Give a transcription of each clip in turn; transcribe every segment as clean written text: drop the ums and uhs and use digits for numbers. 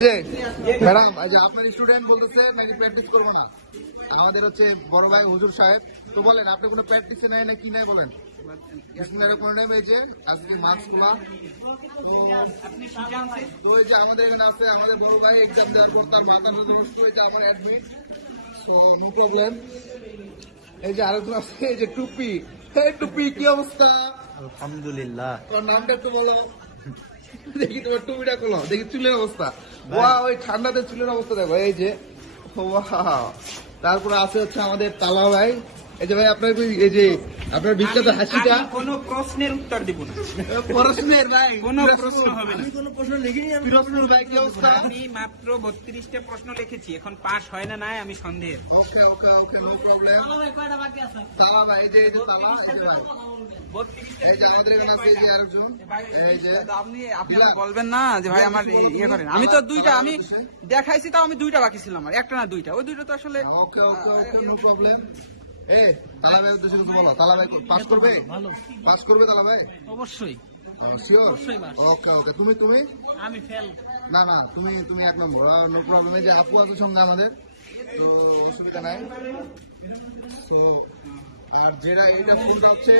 Madam আজ আপনার student বলতেছে নাকি প্র্যাকটিস করবো না। আমাদের হচ্ছে বড় ভাই হুজুর সাহেব, তো বলেন আপনি কোনো প্র্যাকটিসে নেয় না কি নাই বলেন। এই যে আজকে মাস্ক খোলা তো এই যে আমাদের এখানে আছে আমাদের বড় ভাই এক্সাম দেওয়ার পর তার মাথা নষ্ট হয়েছে আমার অ্যাডমিট, তো নো প্রবলেম। এই যে আরেকজন আছে এই যে টুপি, টুপি কি অবস্থা? আলহামদুলিল্লাহ। তোর নামটা একটু বলো দেখি, তোমার টুপিটা খোলো দেখি, চুলের অবস্থা। ওয়া ওই ঠান্ডাতে চুলের অবস্থা দেখো এই যে। তারপরে আছে হচ্ছে আমাদের তালা ভাই। এই যে ভাই আপনার এই যে আপনার বিখ্যাত হাসিটা। কোনো প্রশ্নের উত্তর দিব না। প্রশ্নের ভাই কোনো প্রশ্ন হবে না। কোনো প্রশ্ন লিখিনি। প্রশ্নের ভাই কি অবস্থা? আমি মাত্র 32টা প্রশ্ন লিখেছি, এখন পাস হয় না নাই আমি সন্দেহ। ওকে ওকে ওকে নো প্রবলেম। তালা ভাই এই যে তালা এই যে ভাই এই যে আমাদের এখানে আছে এই যে আরেকজন এই যে আপনি বলবেন না যে ভাই আমার ইয়ে করেন। আমি তো দুইটা আমি দেখাইছি, তাও আমি দুইটা বাকি ছিলাম, আমার একটা না দুইটা, ওই দুইটা তো আসলে। ওকে ওকে ওকে নো প্রবলেম। তালা ভাই উদ্দেশ্যে কিছু বলো। তালা ভাই পাস করবে? পাস করবে তালা ভাই? অবশ্যই শিওর? ওকে ওকে। তুমি তুমি আমি ফেল। না না তুমি তুমি এক নম্বর, নো প্রবলেম। এই যে আপু আছে সঙ্গে আমাদের, তো অসুবিধা নাই। তো আর যেটা এটা ফুল যাচ্ছে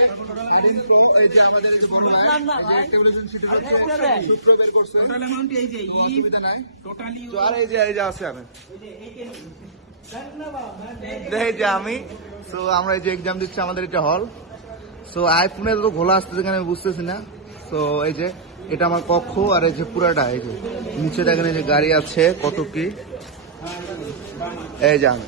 এই যে আমাদের এই যে বড় ভাই এই যে টেলিভিশন সিটি সূত্র বের করছে, টোটাল অ্যামাউন্ট এই যে অসুবিধা নাই। টোটালি তো আর এই যে আছে আমি এই যে আমি। তো আমরা এই যে এক্সাম দিচ্ছি, আমাদের এটা হল। সো আইফোনে তো ঘোলা আসতে যেখানে আমি বুঝতেছি না। তো এই যে এটা আমার কক্ষ, আর এই যে পুরাটা এই যে নিচে দেখেন এই যে গাড়ি আছে কত কি। এই যে আমি